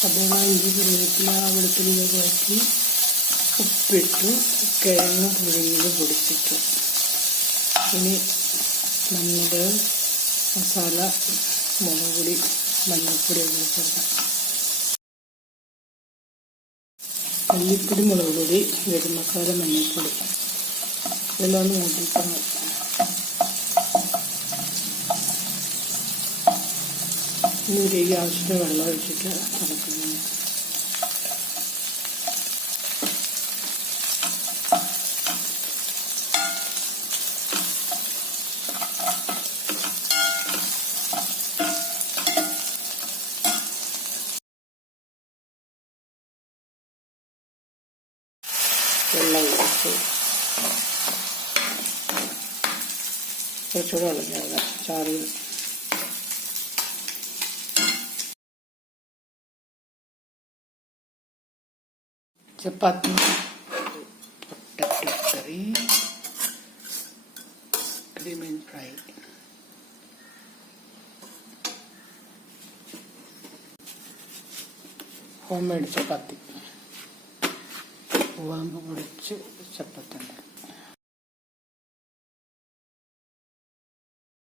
സബോള, ഇഞ്ചി, കറിവേപ്പില, വെളുത്തുള്ളി വഴറ്റി ഉപ്പിട്ടു, കിഴങ്ങ് പുഴുങ്ങിയത് പൊടിച്ചിട്ടു. ഇനി മഞ്ഞൾ, മസാല, മുളക് പൊടി, മഞ്ഞൾപ്പൊടി ഒക്കെ ചേർക്കാം. മല്ലിപ്പൊടി, മുളക് പൊടി, ഗരം മസാല, മഞ്ഞൾപ്പൊടി ഇതെല്ലാം ഒന്ന് മൂപ്പിക്കണം. ഇനി ഇതിലേക്ക് ആവശ്യത്തിന് വെള്ളം ഒഴിച്ചിട്ട് തിളക്കുന്നു. വെള്ളം ഒഴിച്ച് കുറച്ചുകൂടെ വെള്ളം ചേർക്കാം. ചാറിൽ ചപ്പാത്തി, പൊട്ടറ്റോ കറി, ക്രീം ഫ്രൈ, ഹോം മെയ്ഡ് ചപ്പാത്തി, ഉവാമ്പ് പൊടിച്ച് ചപ്പാത്തി ഉണ്ടാക്കി.